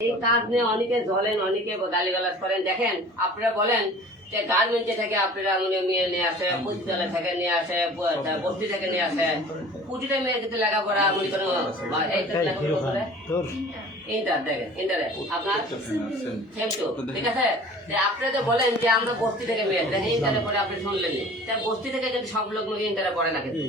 এই কাজ নিয়ে অনেকে জ্বলেন অনেকে গালিগালাজ করেন। দেখেন আপনারা বলেন যে গার্মেন্টে থেকে আপনারা মনে মেয়ে নিয়ে আসে পুস্তকালে থেকে নিয়ে আসে বস্তি থেকে নিয়ে আসে। প্রতিটা মেয়ের কিন্তু লেখাপড়া মনে করেন। ইন্টার দেখেন ইন্টারে। আপনার? সেম টু ঠিক আছে? যে আপনি তো বলেন যে আমরা বস্তি থেকে মেয়ে দেখেন ইন্টারে পরে আপনি শুনলেন বস্তি থেকে কিন্তু সব লোক নাকি ইন্টারে পড়ে না কিন্তু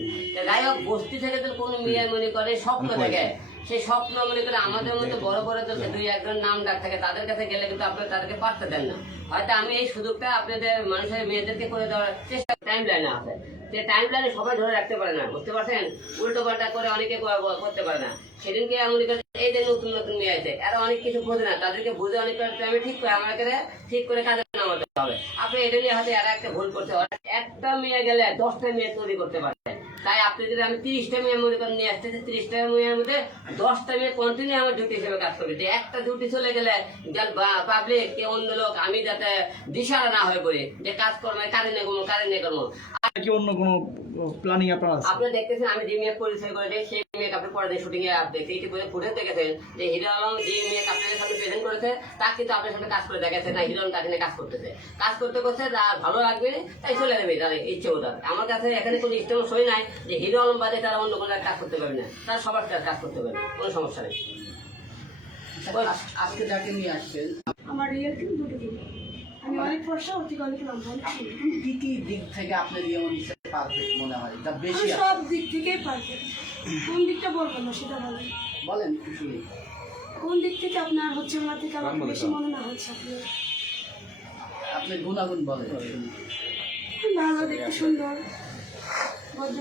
যাই হোক বস্তি থেকে তো কোনো মেয়ে মনে করে স্বপ্ন থেকে সেই স্বপ্ন মনে করে আমাদের মধ্যে বড় বড় দুই একজন নাম ডাক থাকে, তাদের কাছে গেলে কিন্তু আপনি তাদেরকে পারতে দেন না। হয়তো আমি এই সুযোগটা আপনাদের, মানুষের মেয়েদেরকে করে দেওয়ার চেষ্টা টাইম লাইনে আছে। যে টাইম লাইনে সবাই ধরে রাখতে পারে না, বুঝতে পারছেন? উল্টো পাল্টা করে অনেকে করতে পারে না। সেদিনকে এমন এই যে নতুন নতুন মেয়ে আছে এরা অনেক কিছু বোঝে না। তাদেরকে বুঝে অনেক টাইমে ঠিক করে আমাকে ঠিক করে কাজে নামাতে হবে। আপনি এটা নিয়ে হয়তো এরা একটা ভুল করতে পারে একটা মেয়ে গেলে দশটা মেয়ে তৈরি করতে পারে। তাই আপনি যদি আমি তিরিশটা মেয়ের মধ্যে নিয়ে আসতেছি তিরিশটা মেয়ের মধ্যে দশটা মেয়ে কন্টিনিউ আমার ডিউটি হিসেবে কাজ করবে। যে একটা ডিউটি চলে গেলে পাবলিক কে অন্য লোক আমি যাতে দিশারা না হয়ে পড়ি যে কাজ করব কাজে নিয়ে করব কাজে নিয়ে করব কি অন্য কোনো প্ল্যানিং আপনার আপনি দেখতেছেন আমি যে মেয়ে পরিচয় করে সেই মেয়ে আপনি পরে শুটিং এ দেখতে এই ফুটে দেখেছেন যে হিরো আলম যে মেয়ে আপনাদের সামনে প্রেজেন্ট করেছে তা কিন্তু আপনার সাথে কাজ করে দেখেছে না হিরো তাকে নিয়ে কাজ করতেছে। কাজ করতে করতে তার ভালো লাগবে তাই চলে যাবে তার ইচ্ছে ওটা আমার কাছে এখানে কোনো ইস্টেম সই নাই যে হিরো আলম বাদে তারা অন্য কোনো কাজ করতে পারবে না। তারা সবার সাথে কাজ করতে পারবে কোনো সমস্যা নেই। আজকে যাকে নিয়ে আসছেন? আমার রিয়েল কিন্তু দুটো দিন আমি অনেক ফর্সা অতি অনেক লম্বা কি কি দিক থেকে আপনার পারফেক্ট মনে হয়? যা বেশি সব দিক থেকেই পারফেক্ট। কোন দিকটা বলব না সেটা বলেন। বলেন একটু শুনি। কোন দিক থেকে আপনার হচ্ছে আমার থেকে আমাকে বেশি মনে না হচ্ছে আপনার আপনি গুণাগুণ বলেন ভালো দেখতে সুন্দর ভদ্র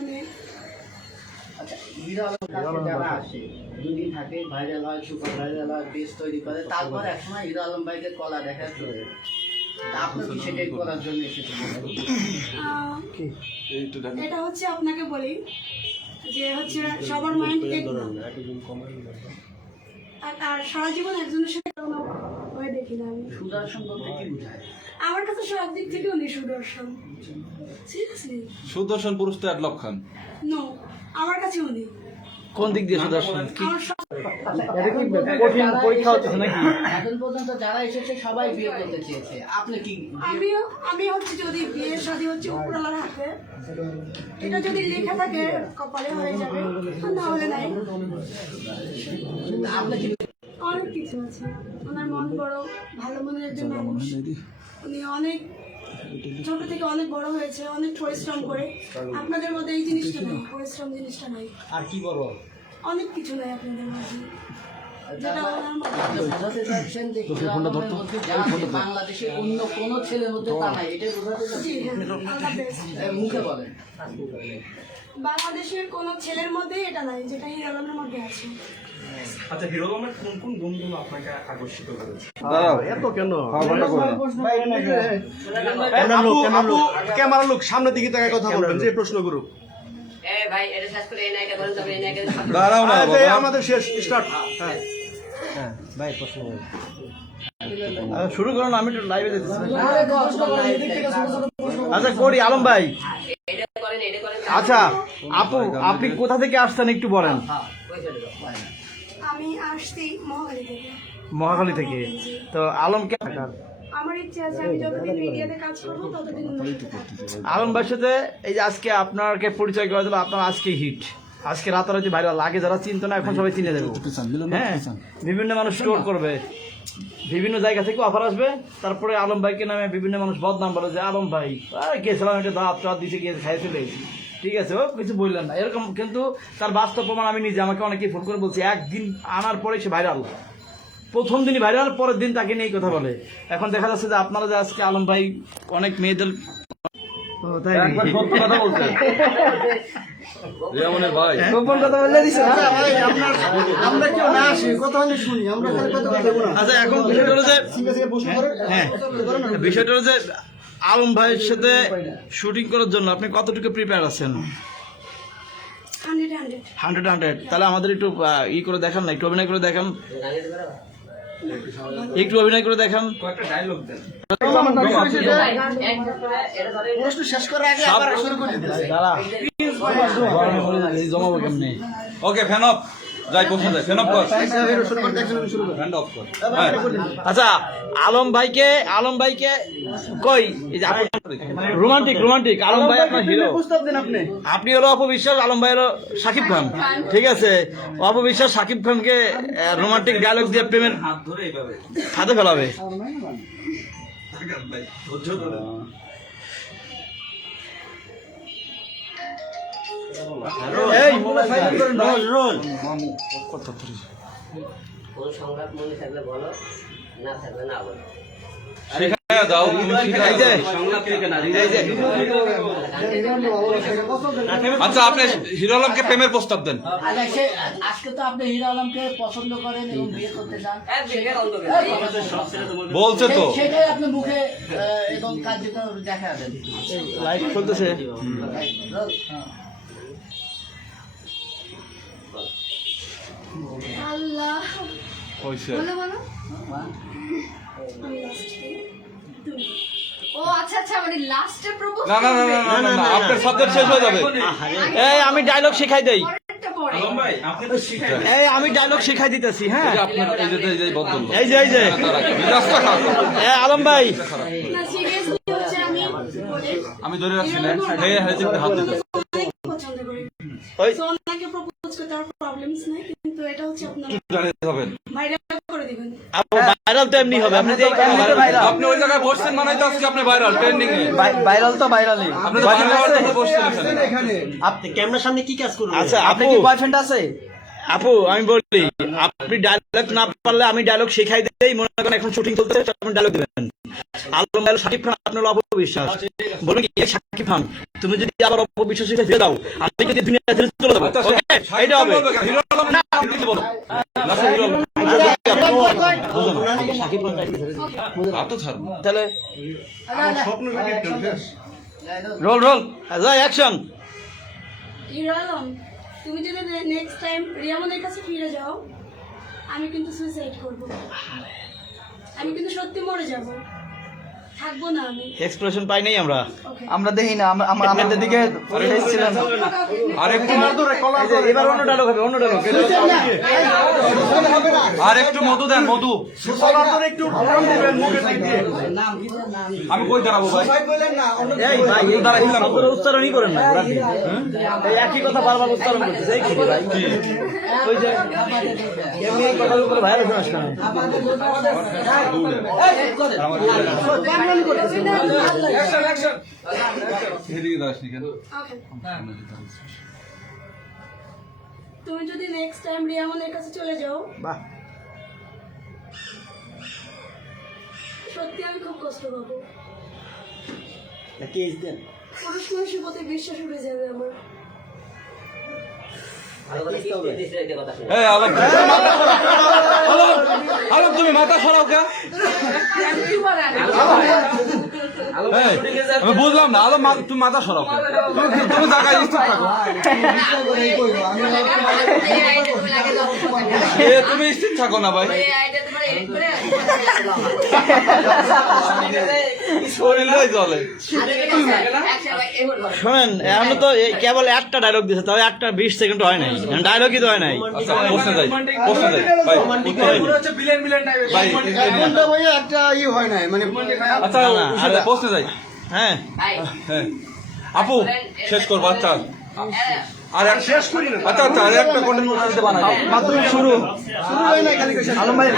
আচ্ছা হিরো আলম যারা আসে দুদিন থাকে ভাইরাল হয় সুপার ভাইরাল হয় বেশ তৈরি করে। তারপর একসময় হিরো আলম ভাইকে কলা দেখা চলে আপনি এটা হচ্ছে আপনাকে বলি যে হচ্ছে সবার মাইন্ড এক আর আর সারা জীবন একজনের সাথে কোনো হয়ে দেখি না আমি। সুদর্শন বলতে কি বোঝায়? আমার কাছে সব দিক থেকে উনি সুদর্শন। সিরিয়াসলি সুদর্শন পুরুষ তো এক লক্ষণ। নো আমার কাছে উনি কোন দিক দিয়ে সুদর্শন? কঠিন পরীক্ষা হচ্ছে নাকি? এখন পর্যন্ত যারা এসেছে সবাই বিয়ে করতে চেয়েছে। আপনি কি আমিও আমি হচ্ছে যদি বিয়ে শাদী হচ্ছে উপরওয়ালার হাতে এটা যদি লেখা থাকে কপালে হয়ে যাবে না হলে নাই। আপনি কি অনেক কিছু আছে। ওনার মন বড় ভালো মনের একজন মানুষ। উনি অনেক ছোট থেকে অনেক বড় হয়েছে অনেক পরিশ্রম করে। আপনাদের মধ্যে এই জিনিসটা নেই পরিশ্রম জিনিসটা নাই। আর কি করব অনেক কিছু নাই আপনাদের মধ্যে। মধ্যে যা আছে, বাংলাদেশে অন্য কোনো তা নাই চাচ্ছেন হ্যাঁ মুখে বলেন। বাংলাদেশের কোনো ছেলের মধ্যে এটা নাই যেটা হিরো আলমের মধ্যে আছে। আচ্ছা হিরো কোন কোন গুণগুলো আপনাকে আকর্ষিত করেছে? এত কেন? ক্যামেরা লোক সামনের দিকে তাকায় কথা বলবেন যে প্রশ্ন করুক। দাঁড়াও না আমাদের শেষ স্টার্ট হ্যাঁ ভাই প্রশ্ন আচ্ছা, শুরু করুন আমি একটু লাইভে আচ্ছা করি আলম ভাই। এটা করেন এটা করেন। আচ্ছা আপু আপনি কোথা থেকে আসছেন একটু বলেন হ্যাঁ ওই সাইডে দাও। আমি আসছি মহাখালী থেকে। মহাখালী থেকে? তো আলম কে আমার ইচ্ছে আছে আমি যতদিন মিডিয়াতে কাজ করব ততদিন আলম ভাইয়ের সাথে এই যে আজকে আপনাকে পরিচয় করে দিল আপনার আজকে হিট আজকে রাতারাতি ভাইরাল। আগে যারা চিনতো না এখন সবাই চিনে দেবো হ্যাঁ বিভিন্ন মানুষ স্টোর করবে। বিভিন্ন জায়গা থেকে অফার আসবে। তারপরে আলম ভাইকে নামে বিভিন্ন মানুষ বদনাম বলে যে আলম ভাই আরে গেছিলাম এটা দাঁত টাত দিতে গিয়ে খাই চলে এসেছি ঠিক আছে ও কিছু বললেন না। এরকম কিন্তু তার বাস্তব প্রমাণ আমি নিজে আমাকে অনেকে ফোন করে বলছি একদিন আনার পরে সে ভাইরাল প্রথম দিনই ভাইরাল পরের দিন তাকে নিয়ে কথা বলে। এখন দেখা যাচ্ছে যে আপনারা যে আজকে আলম ভাই অনেক মেয়েদের আচ্ছা বিষয়টা হলো যে আলম ভাইয়ের সাথে শুটিং করার জন্য আপনি কতটুকু প্রিপেয়ার আছেন? Hundred hundred. তাহলে আমাদের একটু ই করে দেখান না একটু অভিনয় করে দেখান? একটু অভিনয় করে দেখান। জমাবো কেমনি ওকে ফ্যান অফ যাই অফ কর হ্যান্ড অফ কর হ্যাঁ। আচ্ছা আলম ভাইকে আলম ভাইকে কই? এই যে রোমান্টিক রোমান্টিক আলম ভাই আপনার হিরো আপনি। আপনি হলো অপবিশ্বাস আলম ভাই হলো সাকিব খান। ঠিক আছে? অপবিশ্বাস সাকিব খানকে রোমান্টিক ডায়লগ দিয়ে প্রেমের হাত ধরে এইভাবে। হাতে ফেলাবে। আচ্ছা আপনি হিরো আলমকে প্রেমের প্রস্তাব দেন। আচ্ছা আজকে তো আপনি হিরো আলমকে পছন্দ করেন এবং বিয়ে করতে চান। বলছে। তো। সেটাই আপনি মুখে এবং কার্যক্রম দেখা দেন। লাইভ চলতেছে। আল্লাহ। হয়েছে। বলো বলো। আমি last দিই। তুমি। ও আচ্ছা আচ্ছা মানে লাস্টে প্রপোজ না না না না না, না না আপনার সাবজেক্ট শেষ হয়ে যাবে। এই আমি ডায়লগ শেখাই দেই। পরেরটা পরে। আলম ভাই আপনি তো শিখাই এই আমি ডায়লগ শেখাই দিতেছি হ্যাঁ? এই যে এই যে আলম ভাই। আমি ধরে রাখছি না হাত দিতে। কিন্তু এটা হচ্ছে আপনারা হবেন ভাইরাল করে দিবেন। ভাইরাল তো এমনি হবে। আপনি যে আপনি ওই জায়গায় বসছেন মানে তো আজকে আপনি ভাইরাল ট্রেন্ডিং এ। ভাইরাল তো ভাইরালই। আপনি তো ভাইরাল হওয়ার জন্য বসছেন এখানে। এখানে। আপনি ক্যামেরার সামনে কি কাজ করবেন? আচ্ছা আপনি কি বয়ফ্রেন্ড আছে? আপু আমি বলি আপনি ডায়লগ না পারলে আমি ডায়লগ শেখাই দেই মনে করেন এখন শুটিং চলতেছে আপনি ডায়লগ দিবেন। আলম ভাই সাকিব খান আপনার অপবিশ্বাস বলুন কি এই সাকিব খান? তুমি যদি আবার অপবিশ্বাস শিখে ফিরে দাও আমি কিন্তু দুনিয়া ছেড়ে চলে যাব। আচ্ছা, Okay? এইটা হবে। ছাড়ুন তাহলে রোল রোল। অ্যাকশন তুমি যদি নেক্সট টাইম রিয়ামনের কাছে ফিরে যাও আমি কিন্তু সুইসাইড করব। আমি কিন্তু সত্যি মরে যাব। থাকব না আমি। এক্সপ্রেশন পাই নাই আমরা। আমরা দেখি না আমরা আমাদের দিকে ছিলাম আর একটু এবার অন্য ডায়লগ হবে অন্য ডায়লগ আর একটু মধু দেন মধু। একটু ফোন দিবেন মুখে দিয়ে আমি কই দাঁড়াবো ভাই? এই ভাই শব্দের উচ্চারণই করেন না? এই একই কথা বারবার উচ্চারণ করতেছে এই কি ভাই? ওই যে এমনি এই কথার উপরে এদিকে দাঁড়াস নি কেন? ওকে তুমি যদি নেক্সট টাইম রিয়ামনের কাছে চলে যাও বাহ। সত্যি আমি খুব কষ্ট পাবো। কেস দেন। পুরুষ মানুষের প্রতি বিশ্বাস উঠে যাবে আমার। আলম আলম তুমি মাথা সরাও। কে? আমি বুঝলাম না আলম তুমি মাথা সরাও তুমি তুমি জায়গায় স্থির থাকো। তুমি স্থির থাকো না ভাই। শোনেন এখন তো কেবল একটা ডায়লগ দিছে তাও একটা বিশ সেকেন্ড হয় নাই। ডায়লগই তো হয় নাই। আচ্ছা প্রশ্নে যাই প্রশ্নে যাই ভাই একটা ই হয়। নাই মানে আচ্ছা প্রশ্নে যাই, হ্যাঁ। হ্যাঁ আপু শেষ কর বাচ্চা আর শেষ করি না। আচ্ছা আচ্ছা আর একটা কন্টেন্ট মধ্যে বানাই মাত্র শুরু। শুরু হয় নাই খালি কইছেন আলম ভাই।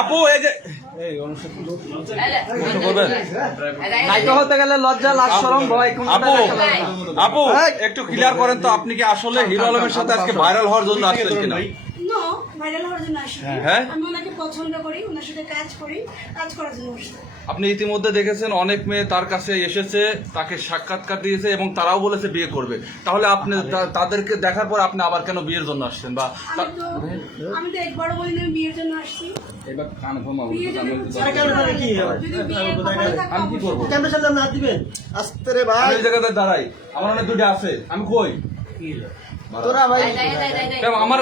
আপু এই যে একটু করবেন নায়িকা হতে গেলে লজ্জা লাজ শরম ভয় আপু আপু একটু ক্লিয়ার করেন তো আপনি কি আসলে হিরো আলমের সাথে আজকে ভাইরাল হওয়ার জন্য আসছেন কিনা? নো ভাইরাল হওয়ার জন্য আসি হ্যাঁ? আমি ওনাকে পছন্দ করি ওনার সাথে কাজ করি কাজ করার জন্য আপনি ইতিমধ্যে দেখেছেন অনেক মেয়ে তার কাছে এসেছে তাকে সাক্ষাৎকার দিয়েছে এবং তারাও বলেছে বিয়ে করবে। তাহলে আপনি তাদেরকে দেখার পর আপনি আবার কেন বিয়ের জন্য আসছেন বা আমি তো একবারও বলি না বিয়ের জন্য আসছি। এবার কান ঘুমাবো কি হয়? আমি করব? ক্যামেরার সামনে দিবেন। আস্তে রে ভাই। জায়গাতে দাঁড়াই। আমার অনেক দুটো আছে। আমি কই? তোরা ভাই আমার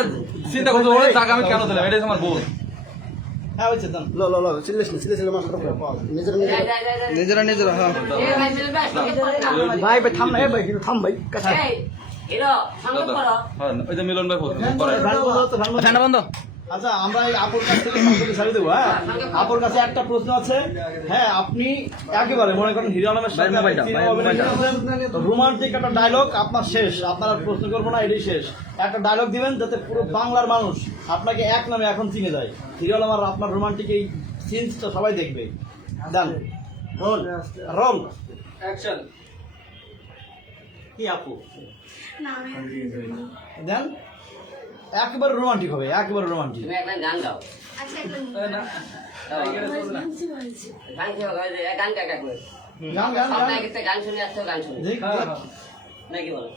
চিন্তা করতে ওর টাকা আমি কেন দিলাম এটাই আমার বোন হ্যাঁ হয়েছে দাম লো লো লো চিল্লিস না চিল্লিস না মাথা নিজের নিজের নিজেরা নিজেরা হ্যাঁ ভাই ভাই থাম না ভাই থাম ভাই কাছে হিরো সংযোগ করো হ্যাঁ, ওই যে মিলন ভাই বলছে, বন্ধ আচ্ছা আমরা এই আপুর কাছ থেকে সবকিছু ছাড়িয়ে দেবো হ্যাঁ? আপুর কাছে একটা প্রশ্ন আছে। হ্যাঁ আপনি একেবারে মনে করেন হিরো আলমের সাথে রোমান্টিক একটা ডায়লগ আপনার শেষ আপনার আর প্রশ্ন করব না এটাই শেষ। একটা ডায়লগ দিবেন যাতে পুরো বাংলার মানুষ আপনাকে এক নামে এখন চিনে যায়। হিরো আলম আর আপনার রোমান্টিক এই সিনসটা সবাই দেখবে। ডান রোল রোল অ্যাকশন কি আপু? দেন একেবারে রোমান্টিক হবে একবার রোমান্টিক তুমি একটা গান গাও। আচ্ছা গান হয়েছে গান কি হবে যে গান কাকা কই গান গান গান। আপনাকে একটা গান শুনে আসছো গান শুনে। দেখ, দেখ। নাকি বলো?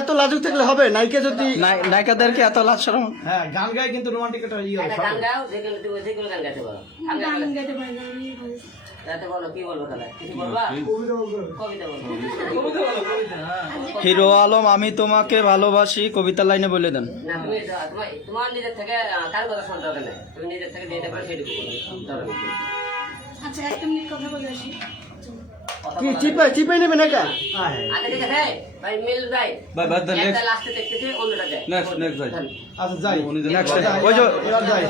এত লাজুক থাকলে হবে? নায়িকা যদি নায়িকাদেরকে এত লাজ সরম হ্যাঁ গান গায়ে কিন্তু রোমান্টিক একটা ইয়ে গান গাও যেগুলো যেগুলো গান গাইতে পারো গান গাইতে পারি। হিরো আলম আমি তোমাকে ভালোবাসি। কবিতা লাইনে বলে দেন। তোমার তোমার নিজের থেকে কার কথা শুনতে হবে না। তুমি নিজের থেকে যেটা পারো সেটুকু। আচ্ছা একটা মিনিট কথা বলে আসি। কি চিপাই চিপাই নেবে নাকি? ঠিক আছে ভাই মিল ভাই ভাই, ভাই, then একটা লাস্টে দেখতেছি অন্যটা যায় Next, next যাই। আচ্ছা যাই। উনি যে next ওই যে- এবার যাই।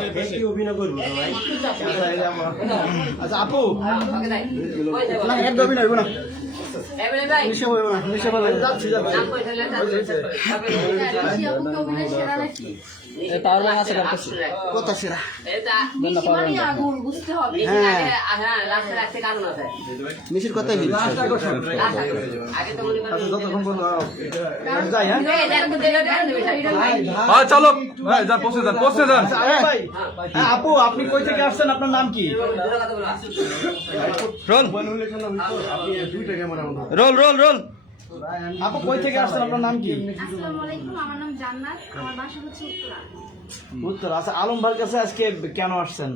অভিনয় করব আচ্ছা আপু। যাই। না। কথা সেরা আগুন হ্যাঁ কথাই চলো যান পৌঁছে যান পৌঁছে যান। আপু হ্যাঁ আপু আপনি কই থেকে আসছেন? আপনার নাম কি? রোল। দুইটা ক্যামেরা রোল রোল রোল। আপু কই থেকে আসছেন? আপনার নাম কি? আসসালামু আলাইকুম আমার নাম জান্নাত আমার বাসা হচ্ছে উত্তরা। উত্তর। আচ্ছা আলম ভাইয়ের কাছে আজকে কেন আসছেন?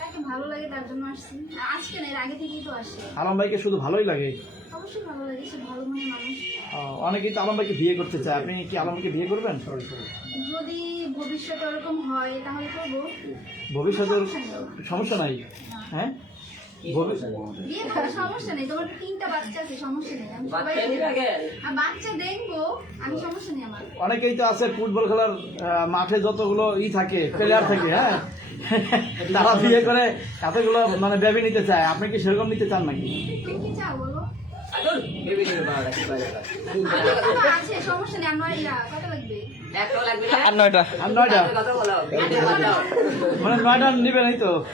তাকে ভালো লাগে তার জন্য আসছি। আজকে না এর আগে থেকেই তো আসে। আলম ভাইকে শুধু ভালোই লাগে? অবশ্যই ভালো লাগে সে ভালো মনের মানুষ। ও, অনেকেই তো আলম ভাইকে বিয়ে করতে চায়। আপনি কি আলম ভাইকে বিয়ে করবেন? যদি ভবিষ্যতে ওরকম হয় তাহলে করব। ভবিষ্যতে সমস্যা নাই। হ্যাঁ? সমস্যা নেই তোমার তিনটা বাচ্চা আছে সমস্যা নেই। আমি বাচ্চা নিয়ে আগে। আর বাচ্চা দেখব আমি সমস্যা নেই আমার। অনেকেই তো আছে ফুটবল খেলার মাঠে যতগুলো ই থাকে প্লেয়ার থাকে হ্যাঁ? তারা বিয়ে করে এতগুলো মানে বেবি নিতে চায়। আপনি কি সেরকম নিতে চান নাকি? তুমি কি চাও বলো? মানে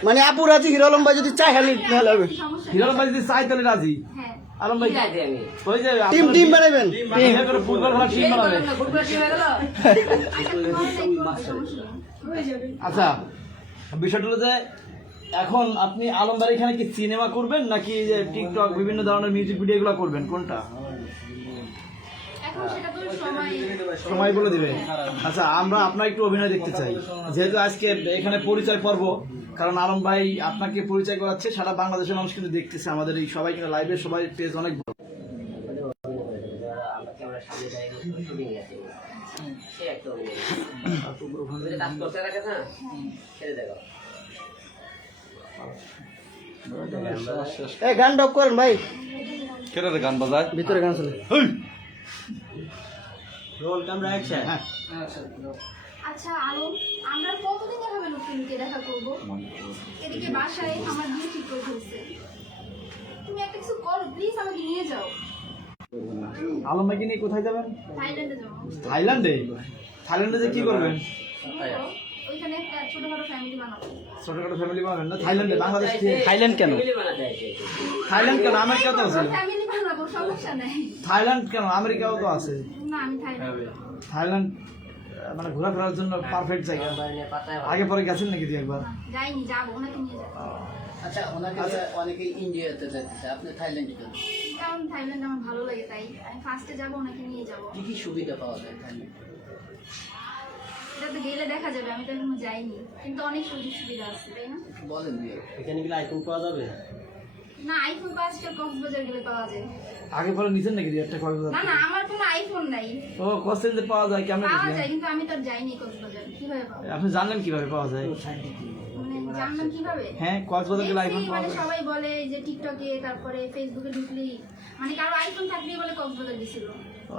মানে আপু রাজি হিরো আলম ভাই যদি চাই খালি তাহলে হবে সমস্যা ভাই যদি চাই তাহলে রাজি। হ্যাঁ। আলম ভাই টিম টিম বানাবেন। ফুটবল টিম হয়ে আচ্ছা হয়ে আচ্ছা বিষয়টা হলো যে এখন আপনি আলম ভাই এখানে কি সিনেমা করবেন নাকি যে টিকটক বিভিন্ন ধরনের মিউজিক ভিডিও গুলো করবেন? কোনটা? এখন সেটা তো সময়। সময় বলে দিবে। আচ্ছা আমরা আপনার একটু অভিনয় দেখতে চাই। যেহেতু আজকে এখানে পরিচয় পর্ব কারণ আলম ভাই আপনাকে পরিচয় করাচ্ছে সারা বাংলাদেশের মানুষ কিন্তু দেখতেছে। আমাদের এই সবাই কিন্তু লাইভে সবাই পেজ অনেক বড়। একটা এই গান ডব করেন ভাই। কেটে রে গান বাজায়? ভিতরে গান চলে। হ্যাঁ। আচ্ছা আলো আমরা কতদিন এভাবে দেখা করব? এদিকে বাসায় আমার বিয়ে ঠিক করে ফেলছে। তুমি একটা কিছু করো প্লিজ আমাকে নিয়ে যাও। আলম ভাইকে নিয়ে কোথায় যাবেন? থাইল্যান্ডে যাব। থাইল্যান্ডে? থাইল্যান্ডে যে কি করবেন? ওইখানে একটা ছোটখাটো ফ্যামিলি বানাবো। ছোটখাটো ফ্যামিলি না? থাইল্যান্ডে বাংলাদেশ থেকে থাইল্যান্ড কেন? ফ্যামিলি বানাতে আছে থাইল্যান্ড কেন? আমেরিকাও তো আছে। ফ্যামিলি বানাবো সমস্যা নেই। থাইল্যান্ড কেন? আমেরিকাও তো আছে। না আমি থাইল্যান্ড থাইল্যান্ড মানে ঘোরাফেরার জন্য পারফেক্ট জায়গা। আগে পরে গেছেন নাকি দুই একবার? যাইনি যাব ওনাকে নিয়ে যাব। আচ্ছা ওনাকে অনেকেই ইন্ডিয়াতে যেতে আপনি থাইল্যান্ডে যান কারণ থাইল্যান্ড আমার ভালো লাগে তাই আমি ফার্স্টে যাব ওনাকে নিয়ে যাব। কি কি সুবিধা পাওয়া যায় থাইল্যান্ডে এটা তো গেলে দেখা যাবে আমি তো এখনও যাইনি। কিন্তু অনেক সুযোগ সুবিধা আছে তাই না? বলেন এখানে গেলে আইফোন পাওয়া যাবে? না আইফোন পাঁচটা কক্সবাজার গেলে পাওয়া যায়। আগে পরে নিছেন নাকি একটা কক্সবাজার না না আমার কোনো আইফোন নাই। ও কস্টেল পাওয়া যায় কেমন পাওয়া যায় কিন্তু আমি তো যাইনি কক্সবাজার। কীভাবে পাবো? আপনি জানলেন কীভাবে পাওয়া যায়? মানে জানলাম কীভাবে? হ্যাঁ কক্সবাজার গেলে আইফোন পাওয়া মানে যায়। সবাই বলে যে টিকটকে তারপরে ফেসবুকে ঢুকলি। মানে কারও আইফোন থাকলেই বলে কক্সবাজার গেছিল?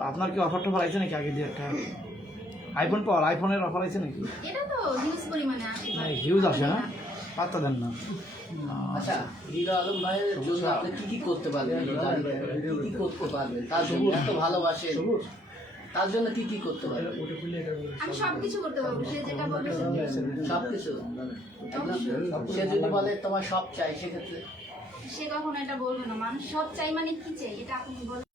আপনার কি অফার টফার আছে নাকি আগে দিয়ে একটা? আইফোন পাওয়ার আইফোনের অফার আছে নাকি? এটা তো হিউজ পরিমাণে আসে হিউজ আসে না? পাত্তা দেন না। আচ্ছা হিরো আলম ভাইয়ের জন্য আপনি কি কি করতে পারবেন? গাড়িতে? কি কি করতে পারবেন? তার জন্য এত ভালোবাসেন। তার জন্য কি কি করতে পারবেন? আমি সবকিছু করতে পারব সে যেটা বলবে সেটাই। সব কিছু সে যদি বলে তোমার সব চাই সেক্ষেত্রে? সে কখনো এটা বলবে না। মানুষ সব চাই মানে কি চাই? এটা আপনি বলেন।